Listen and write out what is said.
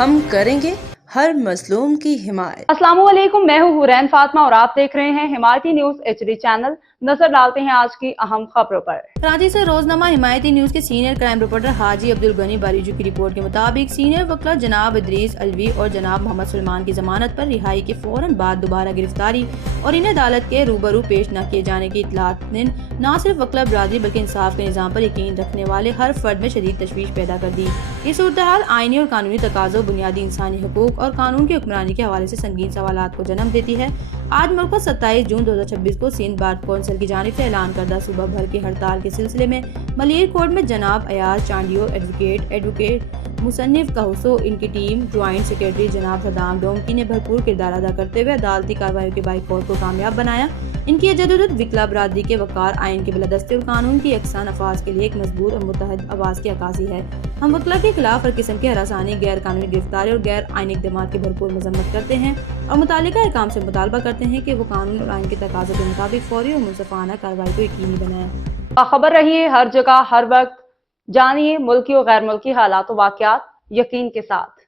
ہم کریں گے ہر مظلوم کی حمایت۔ السلام علیکم، میں ہوں حورین فاطمہ اور آپ دیکھ رہے ہیں حمایتی نیوز HD چینل۔ نظر ڈالتے ہیں آج کی اہم خبروں پر۔ کراچی سے روزنامہ حمایتی نیوز کے سینئر کرائم رپورٹر حاجی عبدالغنی باریجو کی رپورٹ کے مطابق سینئر وکلا جناب ادریس الوی اور جناب محمد سلمان کی ضمانت پر رہائی کے فوراً بعد دوبارہ گرفتاری اور انہیں عدالت کے روبرو پیش نہ کیے جانے کی اطلاعات نے نہ صرف وکلا برادری بلکہ انصاف کے نظام پر یقین رکھنے والے ہر فرد میں شدید تشویش پیدا کر دی۔ یہ صورتحال آئینی اور قانونی تقاضوں، بنیادی انسانی حقوق اور قانون کی حکمرانی کے حوالے سے سنگین سوالات کو جنم دیتی ہے۔ آج ملک کو 27 جون 2026 کو سندھ بار کونسل کی جانب سے اعلان کردہ صوبہ بھر کی ہڑتال کے سلسلے میں ملیر کورٹ میں جناب ایاز چانڈیو، ایڈوکیٹ مصنف کہوسو، ان کی ٹیم، جوائنٹ سیکرٹری جناب صدام ڈومکی نے بھرپور کردار ادا کرتے ہوئے عدالتی کارروائیوں کے بائیکاٹ کو کامیاب بنایا۔ ان کی یہ جدوجہد وکلا برادری کے وقار، آئین کے بالادستی اور قانون کی یکساں نفاذ کے لیے ایک مضبوط اور متحد آواز کی عکاسی ہے۔ ہم وکلا کے خلاف ہر قسم کی ہراسانی، غیر قانونی گرفتاری اور غیر آئینی اقدامات کی بھرپور مذمت کرتے ہیں اور متعلقہ حکام سے مطالبہ کرتے ہیں کہ وہ قانون اور آئین کے تقاضوں کے مطابق فوری اور منصفانہ کارروائی کو یقینی بنائیں۔ باخبر رہیے ہر جگہ ہر وقت، جانیے ملکی اور غیر ملکی حالات و واقعات یقین کے ساتھ۔